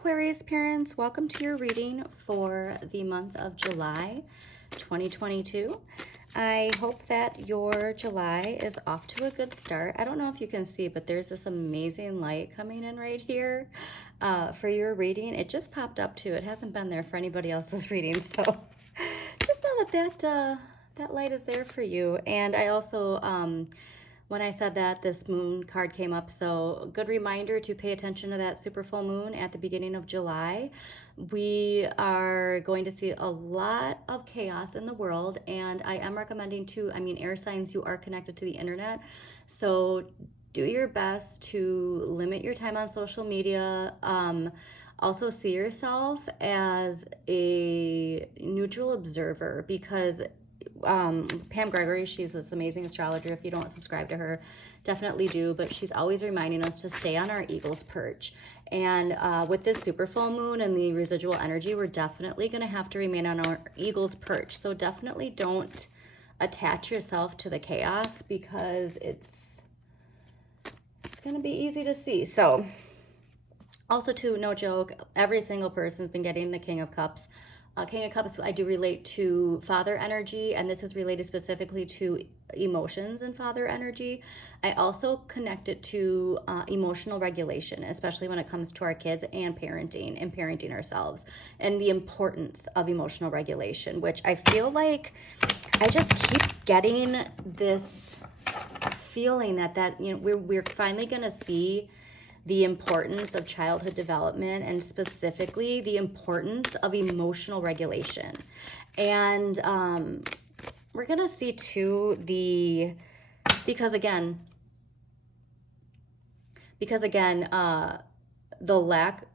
Aquarius parents, welcome to your reading for the month of July 2022. I hope that your July is off to a good start. I don't know if you can see, but there's this amazing light coming in right here for your reading. It just popped up too. It hasn't been there for anybody else's reading, so just know that light is there for you. And I also when I said that, this moon card came up, so good reminder to pay attention to that super full moon at the beginning of July. We are going to see a lot of chaos in the world, and I am recommending to, air signs, you are connected to the internet, so do your best to limit your time on social media. Also see yourself as a neutral observer, because Pam Gregory, she's this amazing astrologer. If you don't subscribe to her, definitely do. But she's always reminding us to stay on our eagle's perch. And with this super full moon and the residual energy, we're definitely going to have to remain on our eagle's perch. So definitely don't attach yourself to the chaos, because it's going to be easy to see. So also too, no joke, every single person's been getting the King of Cups. King of Cups, I do relate to father energy, and this is related specifically to emotions and father energy. I also connect it to emotional regulation, especially when it comes to our kids and parenting ourselves, and the importance of emotional regulation, which I feel like I just keep getting this feeling that we're finally going to see the importance of childhood development, and specifically the importance of emotional regulation. And we're gonna see too because again the lack,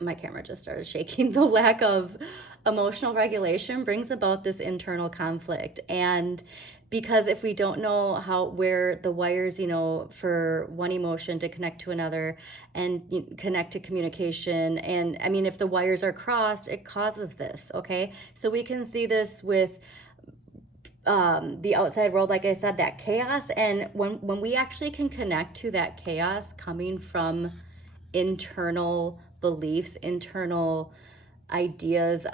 my camera just started shaking, the lack of emotional regulation brings about this internal conflict. And because if we don't know where the wires, for one emotion to connect to another and connect to communication, and if the wires are crossed, it causes this, okay? So we can see this with the outside world, like I said, that chaos. And when we actually can connect to that chaos coming from internal beliefs, internal ideas,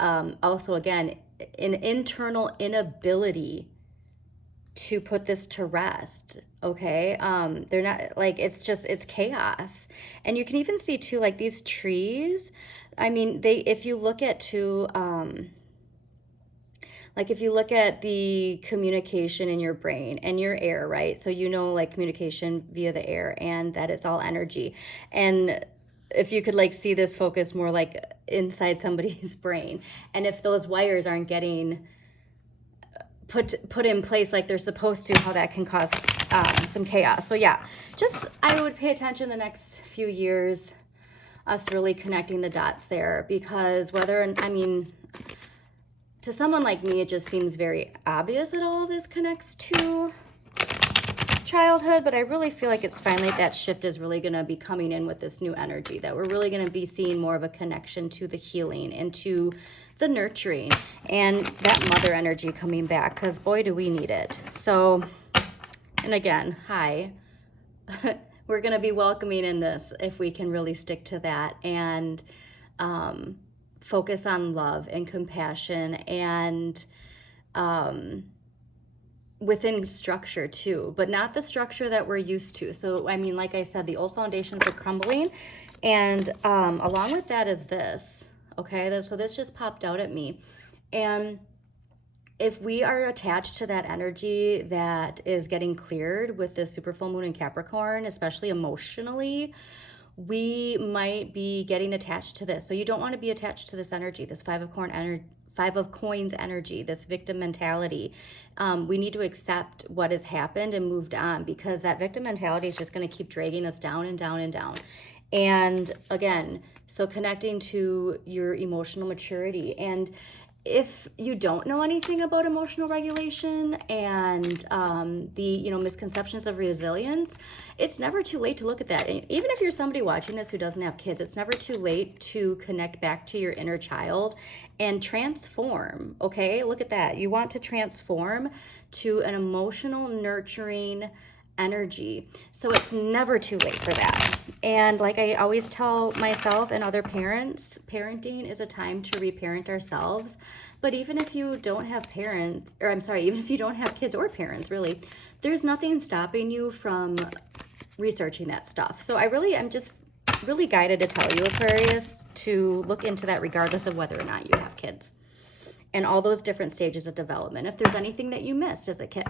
also again, an internal inability to put this to rest, okay? They're not, like, it's chaos. And you can even see too, like these trees, if you look at too, like if you look at the communication in your brain and your air, right? So like communication via the air, and that it's all energy. And if you could like see this focus more like inside somebody's brain, and if those wires aren't getting put in place like they're supposed to, how that can cause some chaos. So yeah, I would pay attention the next few years, us really connecting the dots there, because to someone like me, it just seems very obvious that all of this connects to childhood, but I really feel like it's finally, that shift is really going to be coming in with this new energy, that we're really going to be seeing more of a connection to the healing and to the nurturing, and that mother energy coming back, because boy do we need it. So, and again, hi, we're going to be welcoming in this if we can really stick to that, and focus on love and compassion, and within structure too, but not the structure that we're used to. So like I said, the old foundations are crumbling, and along with that is this. Okay, so this just popped out at me. And if we are attached to that energy that is getting cleared with the super full moon in Capricorn, especially emotionally, we might be getting attached to this. So you don't want to be attached to this energy, this Five of Coins energy, this victim mentality. We need to accept what has happened and moved on, because that victim mentality is just going to keep dragging us down and down and down. And again, so connecting to your emotional maturity. And if you don't know anything about emotional regulation and the misconceptions of resilience, it's never too late to look at that. And even if you're somebody watching this who doesn't have kids, it's never too late to connect back to your inner child and transform. Okay, look at that. You want to transform to an emotional, nurturing energy. So it's never too late for that. And like I always tell myself and other parents, parenting is a time to reparent ourselves. But even if you don't have parents, or I'm sorry, even if you don't have kids or parents, really, there's nothing stopping you from researching that stuff. So I'm just really guided to tell you, Aquarius, to look into that regardless of whether or not you have kids and all those different stages of development, if there's anything that you missed as a kid.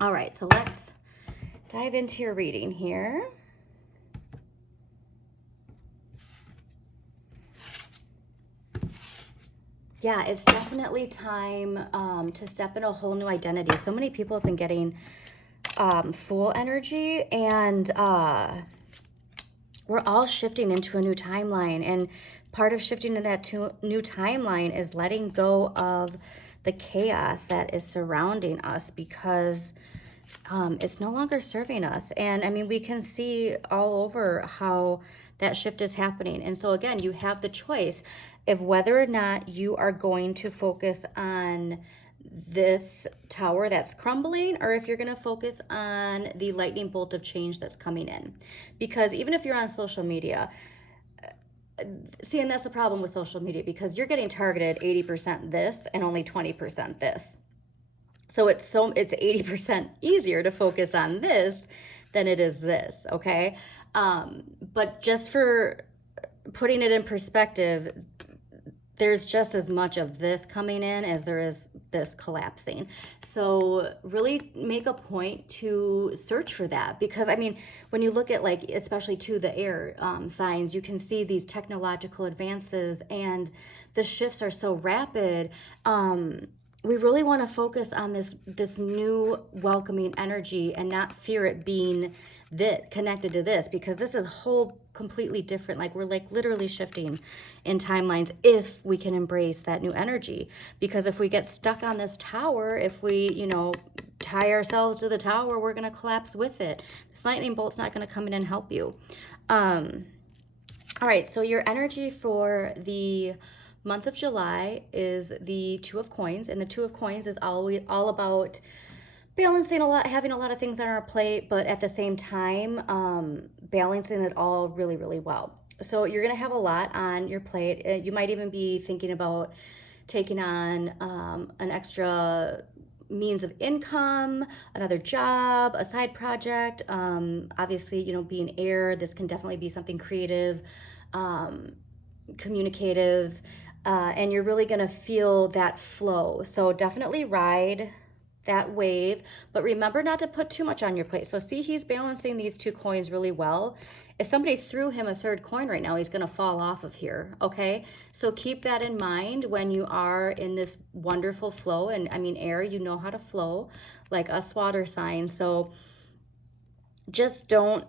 All right, so let's dive into your reading here. Yeah, it's definitely time to step in a whole new identity. So many people have been getting Fool energy, and we're all shifting into a new timeline. And part of shifting in that new timeline is letting go of the chaos that is surrounding us, because it's no longer serving us. And I mean, we can see all over how that shift is happening. And so again, you have the choice of whether or not you are going to focus on this tower that's crumbling, or if you're going to focus on the lightning bolt of change that's coming in. Because even if you're on social media, see, and that's the problem with social media, because you're getting targeted 80% this and only 20% this. So it's 80% easier to focus on this than it is this, okay? But just for putting it in perspective, there's just as much of this coming in as there is this collapsing. So really make a point to search for that, because I mean, when you look at, like, especially to the air signs, you can see these technological advances and the shifts are so rapid. We really want to focus on this new welcoming energy and not fear it being that connected to this, because this is whole completely different. Like, we're like literally shifting in timelines if we can embrace that new energy. Because if we get stuck on this tower, if we, you know, tie ourselves to the tower, we're going to collapse with it. This lightning bolt's not going to come in and help you. All right, so your energy for the month of July is the Two of Coins, and the Two of Coins is always all about balancing a lot, having a lot of things on our plate, but at the same time, balancing it all really, really well. So you're going to have a lot on your plate. You might even be thinking about taking on an extra means of income, another job, a side project. Obviously, you know, being air, this can definitely be something creative, communicative, and you're really going to feel that flow. So definitely ride that wave, but remember not to put too much on your plate. So see, he's balancing these two coins really well. If somebody threw him a third coin right now, he's going to fall off of here, okay? So keep that in mind when you are in this wonderful flow. And I mean, air, you know how to flow like us water signs. So just don't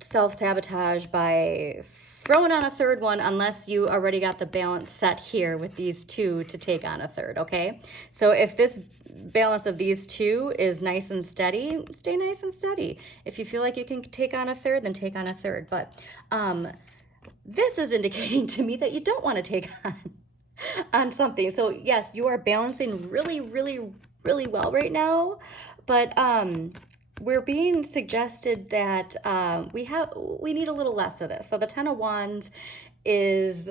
self-sabotage by throwing on a third one unless you already got the balance set here with these two to take on a third, okay? So if this balance of these two is nice and steady, stay nice and steady. If you feel like you can take on a third, then take on a third. But this is indicating to me that you don't want to take on something. So yes, you are balancing really, really, really well right now. But we're being suggested that we need a little less of this. So the Ten of Wands is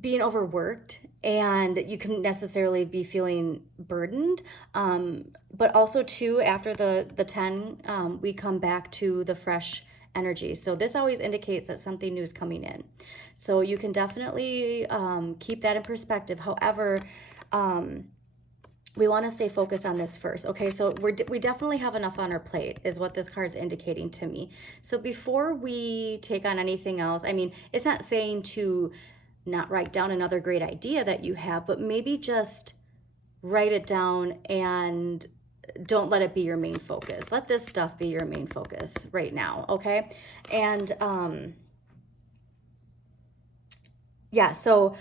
being overworked, and you can necessarily be feeling burdened. But also too, after the 10, we come back to the fresh energy. So this always indicates that something new is coming in. So you can definitely keep that in perspective. However, we want to stay focused on this first. Okay, so we definitely have enough on our plate is what this card's indicating to me. So before we take on anything else, I mean, it's not saying to not write down another great idea that you have, but maybe just write it down and don't let it be your main focus. Let this stuff be your main focus right now, okay? And yeah, so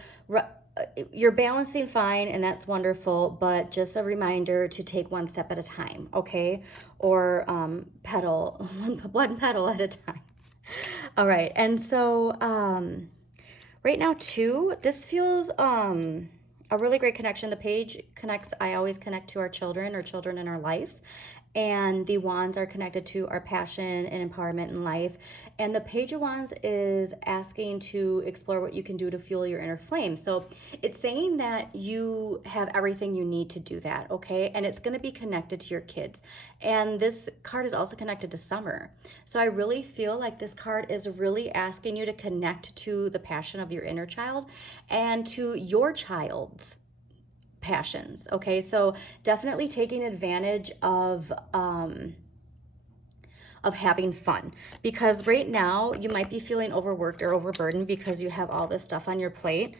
you're balancing fine, and that's wonderful, but just a reminder to take one step at a time, okay? Or pedal, one pedal at a time. All right, and so right now too, this feels a really great connection. The page connects, I always connect to our children or children in our life. And the wands are connected to our passion and empowerment in life. And the Page of Wands is asking to explore what you can do to fuel your inner flame. So it's saying that you have everything you need to do that, okay? And it's going to be connected to your kids. And this card is also connected to summer. So I really feel like this card is really asking you to connect to the passion of your inner child and to your child's passions. Okay, so definitely taking advantage of having fun, because right now you might be feeling overworked or overburdened because you have all this stuff on your plate.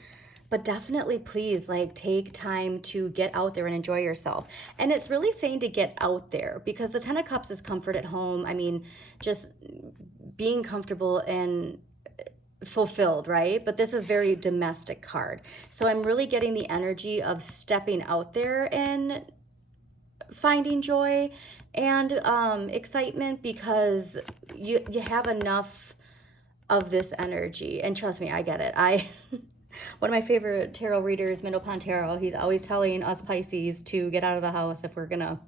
But definitely, please, like, take time to get out there and enjoy yourself. And it's really saying to get out there, because the Ten of Cups is comfort at home. I mean, just being comfortable and fulfilled, right? But this is very domestic card. So I'm really getting the energy of stepping out there and finding joy and excitement, because you have enough of this energy. And trust me, I get it. One of my favorite tarot readers, Mindopon Tarot, he's always telling us Pisces to get out of the house if we're gonna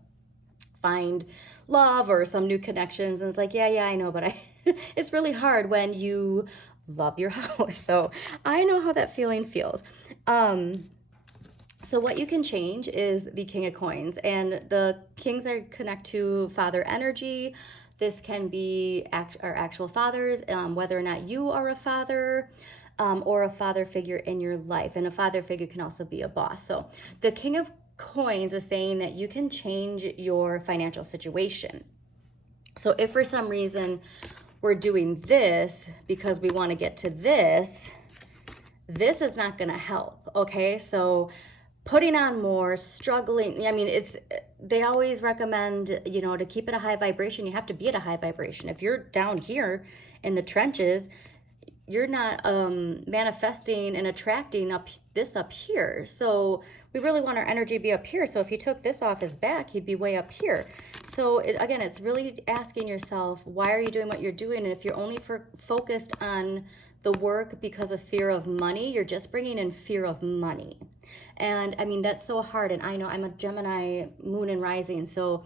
find love or some new connections. And it's like, yeah, I know, but it's really hard when you love your house. So I know how that feeling feels. So what you can change is the King of Coins, and the kings are connect to father energy. This can be our actual fathers, whether or not you are a father, or a father figure in your life. And a father figure can also be a boss. So the King of Coins is saying that you can change your financial situation. So if for some reason we're doing this because we want to get to this is not going to help. Okay, so putting on more, struggling, I mean, they always recommend, you know, to keep it a high vibration, you have to be at a high vibration. If you're down here in the trenches, you're not manifesting and attracting up here. So we really want our energy to be up here. So if you took this off his back, he'd be way up here. So again, it's really asking yourself, why are you doing what you're doing? And if you're only focused on the work because of fear of money, you're just bringing in fear of money. And I mean, that's so hard. And I know I'm a Gemini moon and rising. So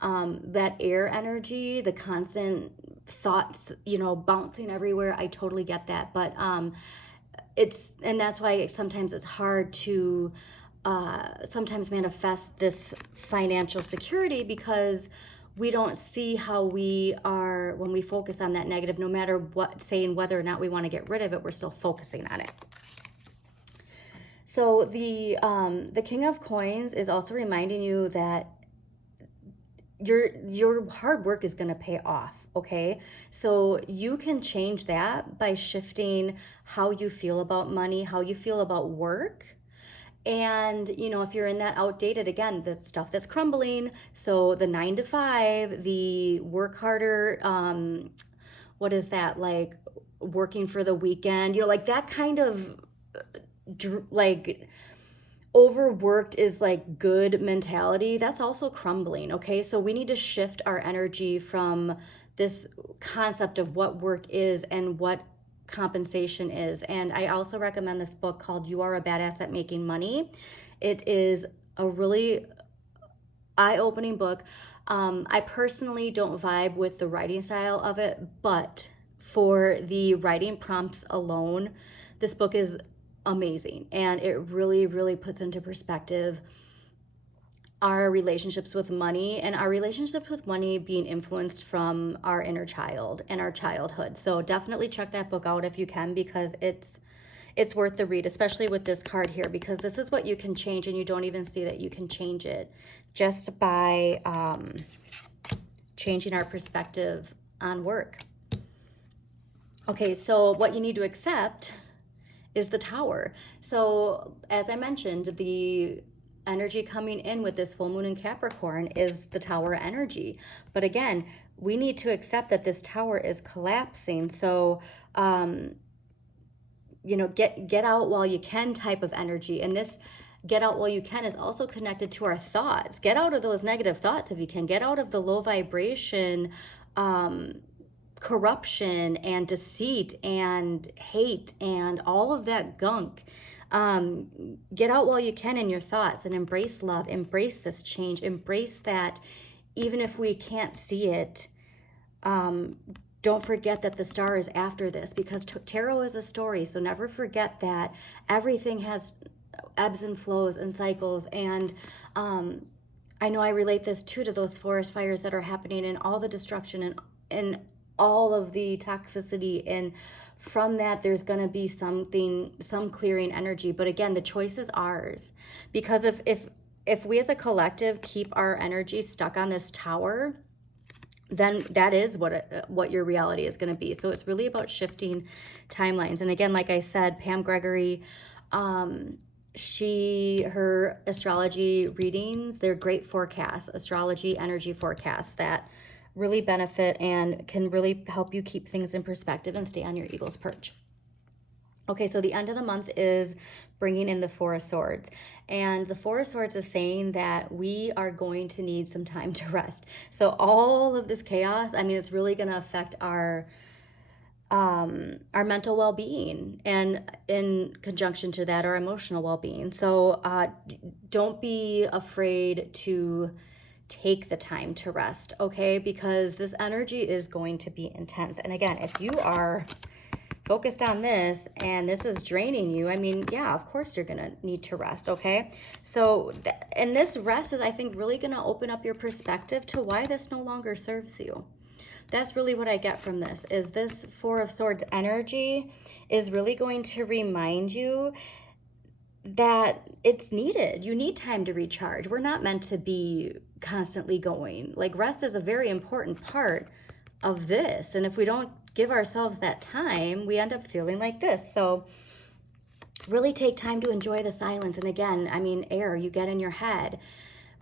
that air energy, the constant thoughts, you know, bouncing everywhere, I totally get that. But and that's why sometimes it's hard to sometimes manifest this financial security, because we don't see how we are when we focus on that negative. No matter what, saying whether or not we want to get rid of it, we're still focusing on it. So the King of Coins is also reminding you that your hard work is going to pay off. Okay, so you can change that by shifting how you feel about money, how you feel about work. And, you know, if you're in that outdated, again, the stuff that's crumbling, so the 9 to 5, the work harder, what is that, like working for the weekend, you know, like that kind of like overworked is like good mentality, that's also crumbling. Okay, so we need to shift our energy from this concept of what work is and what compensation is. And I also recommend this book called You Are a Badass at Making Money. It is a really eye-opening book. I personally don't vibe with the writing style of it, but for the writing prompts alone, this book is amazing. And it really, really puts into perspective our relationships with money, and our relationships with money being influenced from our inner child and our childhood. So definitely check that book out if you can, because it's worth the read, especially with this card here, because this is what you can change, and you don't even see that you can change it just by changing our perspective on work. Okay, so what you need to accept is the Tower. So as I mentioned, the energy coming in with this full moon in Capricorn is the Tower energy. But again, we need to accept that this Tower is collapsing. So, you know, get out while you can type of energy. And this get out while you can is also connected to our thoughts. Get out of those negative thoughts if you can. Get out of the low vibration, corruption and deceit and hate and all of that gunk. Get out while you can in your thoughts and embrace love, embrace this change, embrace that even if we can't see it, don't forget that the star is after this, because tarot is a story. So never forget that everything has ebbs and flows and cycles. And I know I relate this too to those forest fires that are happening, and all the destruction and all of the toxicity. And from that, there's going to be some clearing energy. But again, the choice is ours, because if we as a collective keep our energy stuck on this tower, then that is what your reality is going to be. So it's really about shifting timelines. And again, like I said, Pam Gregory, her astrology readings, they're great forecasts, astrology energy forecasts that really benefit and can really help you keep things in perspective and stay on your eagle's perch. Okay, so the end of the month is bringing in the Four of Swords. And the Four of Swords is saying that we are going to need some time to rest. So all of this chaos, I mean, it's really going to affect our mental well-being, and in conjunction to that, our emotional well-being. So don't be afraid to take the time to rest, okay? Because this energy is going to be intense. And again, if you are focused on this and this is draining you, I mean, yeah, of course you're gonna need to rest, okay? So, and this rest is, I think, really gonna open up your perspective to why this no longer serves you. That's really what I get from this, is this Four of Swords energy is really going to remind you that it's needed. You need time to recharge. We're not meant to be constantly going. Like, rest is a very important part of this. And if we don't give ourselves that time, we end up feeling like this. So really take time to enjoy the silence. And again, I mean, air, you get in your head.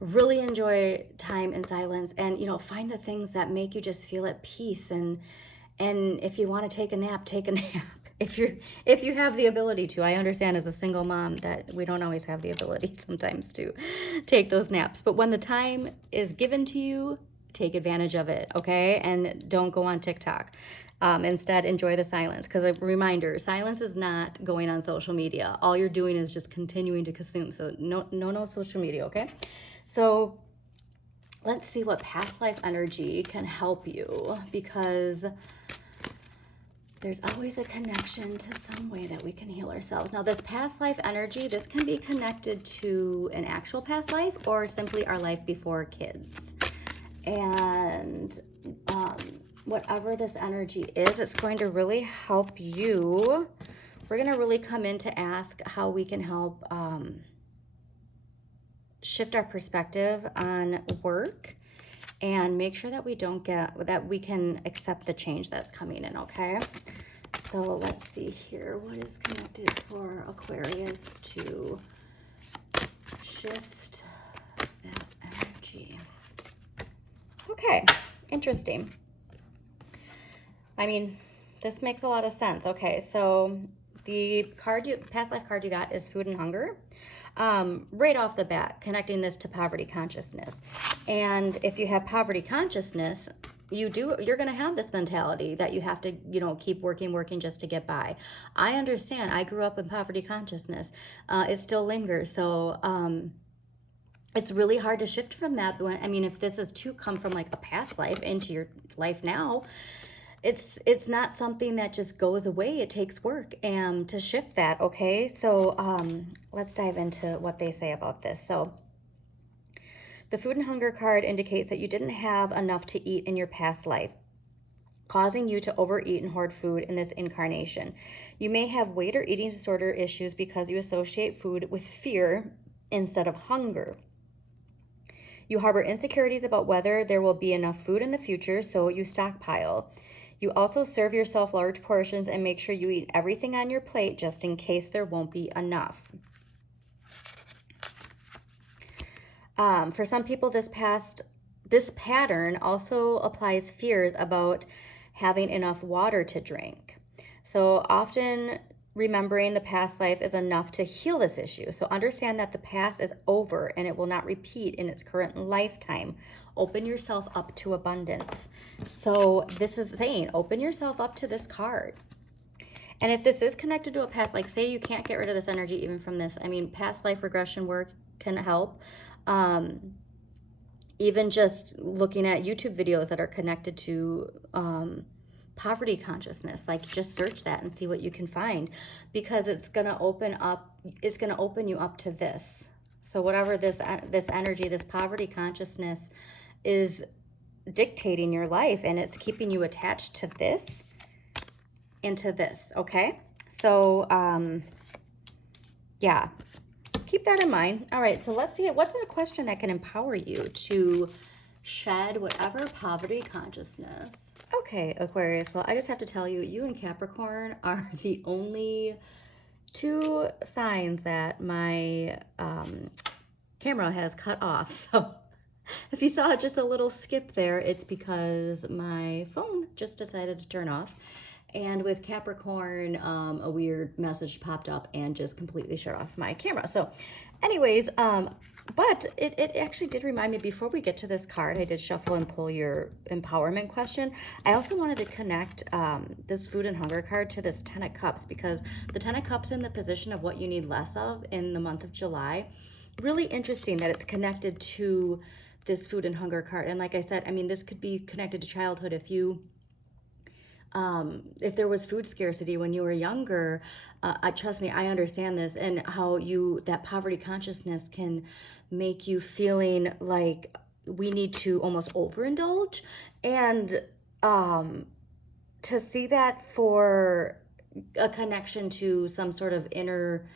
Really enjoy time in silence, and, you know, find the things that make you just feel at peace. And if you want to take a nap, take a nap. If you have the ability to. I understand as a single mom that we don't always have the ability sometimes to take those naps. But when the time is given to you, take advantage of it, okay? And don't go on TikTok. Instead, enjoy the silence. Because a reminder, silence is not going on social media. All you're doing is just continuing to consume. So no social media, okay? So let's see what past life energy can help you, because there's always a connection to some way that we can heal ourselves. Now, this past life energy, this can be connected to an actual past life or simply our life before kids. And whatever this energy is, it's going to really help you. We're going to really come in to ask how we can help shift our perspective on work and make sure that we can accept the change that's coming in, okay? So let's see here. What is connected for Aquarius to shift that energy? Okay, interesting. I mean, this makes a lot of sense. Okay, so the past life card you got is Food and Hunger. Right off the bat, connecting this to poverty consciousness. And if you have poverty consciousness, you're going to have this mentality that you have to, you know, keep working just to get by. I understand. I grew up in poverty consciousness. It still lingers. So it's really hard to shift from that. I mean, if this is to come from like a past life into your life now, it's not something that just goes away. It takes work to shift that, okay? So let's dive into what they say about this. So the Food and Hunger card indicates that you didn't have enough to eat in your past life, causing you to overeat and hoard food in this incarnation. You may have weight or eating disorder issues because you associate food with fear instead of hunger. You harbor insecurities about whether there will be enough food in the future, so you stockpile. You also serve yourself large portions and make sure you eat everything on your plate just in case there won't be enough. For some people, this pattern also applies fears about having enough water to drink. So often remembering the past life is enough to heal this issue. So understand that the past is over and it will not repeat in its current lifetime. Open yourself up to abundance. So this is saying, open yourself up to this card. And if this is connected to a past, like say you can't get rid of this energy even from this, I mean, past life regression work can help. even just looking at YouTube videos that are connected to poverty consciousness. Like, just search that and see what you can find, because it's going to open you up to this. So whatever this energy, this poverty consciousness is dictating your life, and it's keeping you attached to this and to this, okay? So, yeah, keep that in mind. All right, so let's see, what's a question that can empower you to shed whatever poverty consciousness? Okay, Aquarius, well, I just have to tell you, you and Capricorn are the only two signs that my camera has cut off. So if you saw just a little skip there, it's because my phone just decided to turn off. And with Capricorn, a weird message popped up and just completely shut off my camera. So anyways, but it actually did remind me, before we get to this card, I did shuffle and pull your empowerment question. I also wanted to connect this food and hunger card to this 10 of Cups, because the 10 of Cups in the position of what you need less of in the month of July. Really interesting that it's connected to this food and hunger card. And like I said, I mean, this could be connected to childhood. If there was food scarcity when you were younger, trust me, I understand this, and how that poverty consciousness can make you feeling like we need to almost overindulge. And to see that for a connection to some sort of inner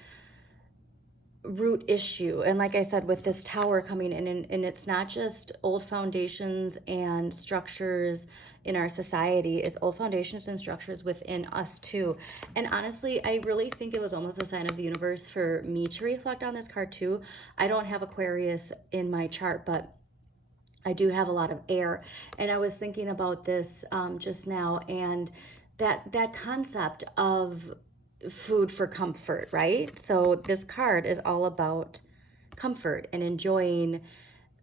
root issue. And like I said, with this tower coming in, and it's not just old foundations and structures in our society, it's old foundations and structures within us too. And honestly, I really think it was almost a sign of the universe for me to reflect on this card too. I don't have Aquarius in my chart, but I do have a lot of air. And I was thinking about this just now, and that concept of food for comfort, right? So this card is all about comfort and enjoying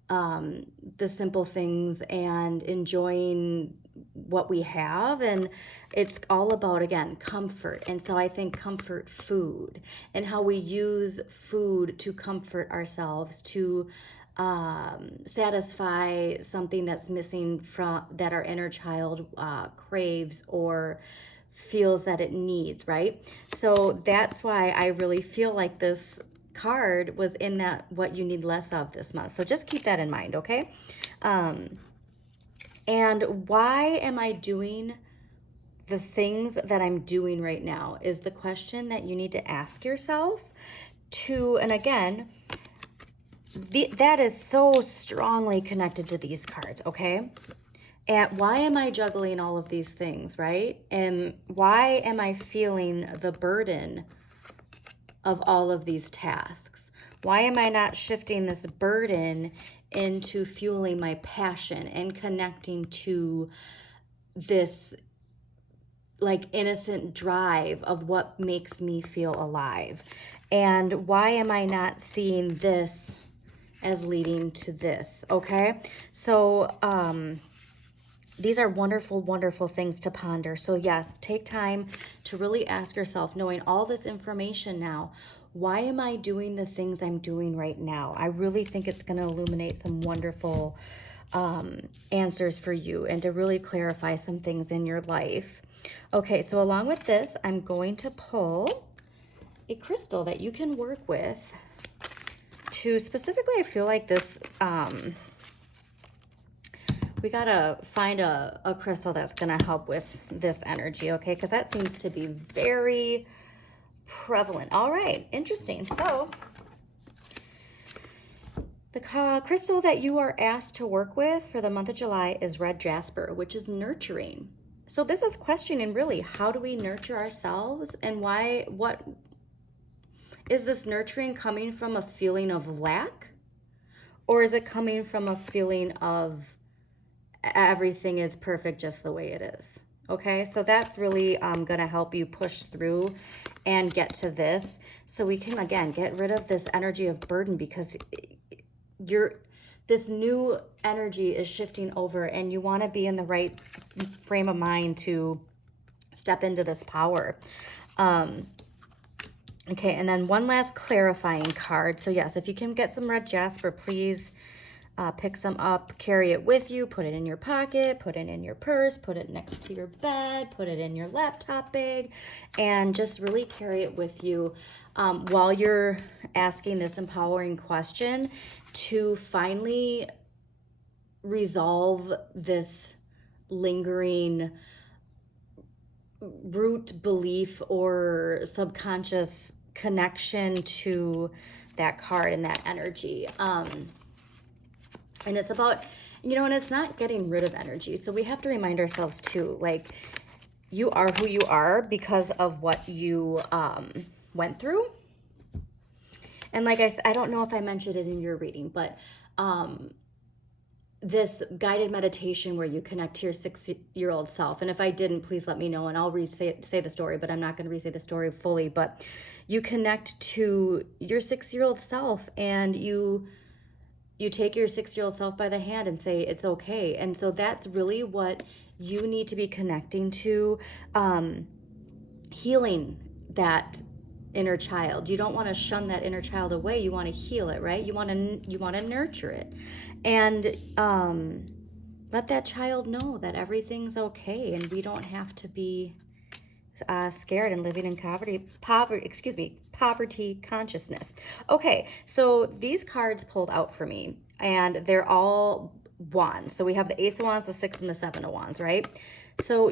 the simple things and enjoying what we have. And it's all about, again, comfort. And so I think comfort food, and how we use food to comfort ourselves, to satisfy something that's missing that our inner child craves or feels that it needs, right? So that's why I really feel like this card was in that what you need less of this month. So just keep that in mind, okay? And why am I doing the things that I'm doing right now is the question that you need to ask yourself and again, that is so strongly connected to these cards, okay? And why am I juggling all of these things, right? And why am I feeling the burden of all of these tasks? Why am I not shifting this burden into fueling my passion and connecting to this like innocent drive of what makes me feel alive? And why am I not seeing this as leading to this, okay? So, these are wonderful, wonderful things to ponder. So yes, take time to really ask yourself, knowing all this information now, why am I doing the things I'm doing right now? I really think it's going to illuminate some wonderful answers for you, and to really clarify some things in your life. Okay, so along with this, I'm going to pull a crystal that you can work with to specifically, I feel like this... we gotta find a crystal that's gonna help with this energy, okay? Because that seems to be very prevalent. All right, interesting. So the crystal that you are asked to work with for the month of July is red jasper, which is nurturing. So this is questioning really, how do we nurture ourselves, and why? What is this nurturing coming from? A feeling of lack, or is it coming from a feeling of everything is perfect just the way it is? Okay, so that's really gonna help you push through and get to this, so we can again get rid of this energy of burden, because this new energy is shifting over, and you want to be in the right frame of mind to step into this power. Okay, and then one last clarifying card. So yes, if you can get some red jasper, please pick some up, carry it with you, put it in your pocket, put it in your purse, put it next to your bed, put it in your laptop bag, and just really carry it with you while you're asking this empowering question to finally resolve this lingering root belief or subconscious connection to that card and that energy. And it's about, you know, and it's not getting rid of energy. So we have to remind ourselves too, like, you are who you are because of what you went through. And like I said, I don't know if I mentioned it in your reading, but this guided meditation where you connect to your 6-year-old self. And if I didn't, please let me know and I'll say the story, but I'm not going to re-say the story fully. But you connect to your 6-year-old self and you take your 6-year-old self by the hand and say, it's okay. And so that's really what you need to be connecting to, healing that inner child. You don't want to shun that inner child away. You want to heal it, right? You want to nurture it. And let that child know that everything's okay and we don't have to be scared and living in poverty consciousness. Okay, so these cards pulled out for me and they're all wands. So we have the Ace of Wands, the 6 and the 7 of Wands, right? So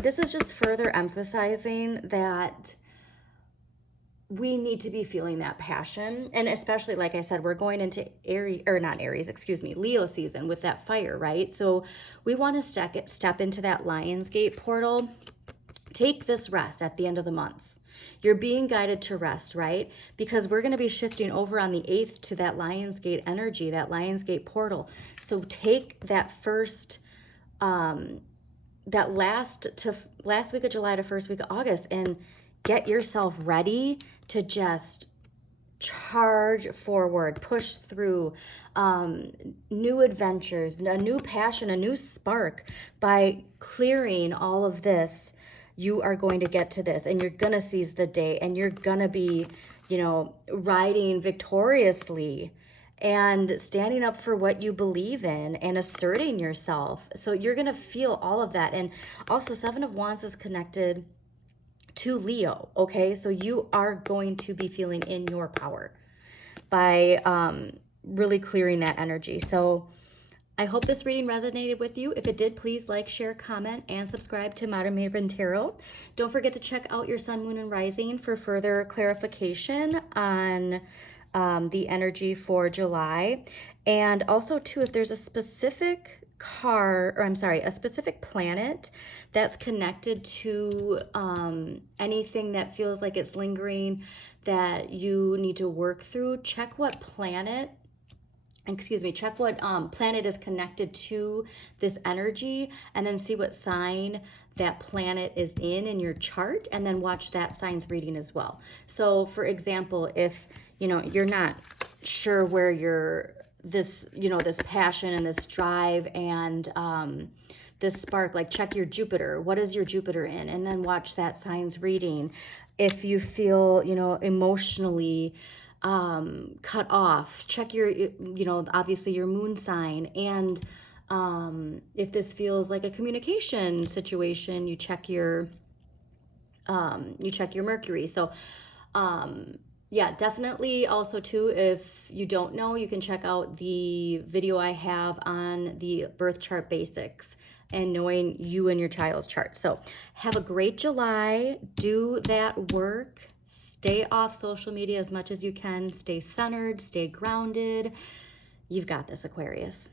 this is just further emphasizing that we need to be feeling that passion. And especially, like I said, we're going into Leo season with that fire, right? So we want to step into that Lionsgate portal. Take this rest at the end of the month. You're being guided to rest, right? Because we're going to be shifting over on the 8th to that Lionsgate energy, that Lionsgate portal. So take that first, that last week of July to first week of August and get yourself ready to just charge forward, push through new adventures, a new passion, a new spark. By clearing all of this, you are going to get to this and you're going to seize the day and you're going to be, you know, riding victoriously and standing up for what you believe in and asserting yourself. So you're going to feel all of that. And also 7 of Wands is connected to Leo, okay? So you are going to be feeling in your power by really clearing that energy. So I hope this reading resonated with you. If it did, please like, share, comment, and subscribe to Modern Maven Tarot. Don't forget to check out your Sun, Moon, and Rising for further clarification on the energy for July. And also, too, if there's a specific a specific planet that's connected to anything that feels like it's lingering that you need to work through, check what planet is connected to this energy, and then see what sign that planet is in your chart, and then watch that sign's reading as well. So for example, if you're not sure where this passion and this drive and this spark, like check your Jupiter. What is your Jupiter in? And then watch that sign's reading. If you feel, emotionally cut off, check your, obviously your moon sign. And if this feels like a communication situation, you check your Mercury. So, yeah, definitely. Also too, if you don't know, you can check out the video I have on the birth chart basics and knowing you and your child's chart. So have a great July. Do that work. Stay off social media as much as you can. Stay centered, stay grounded. You've got this, Aquarius.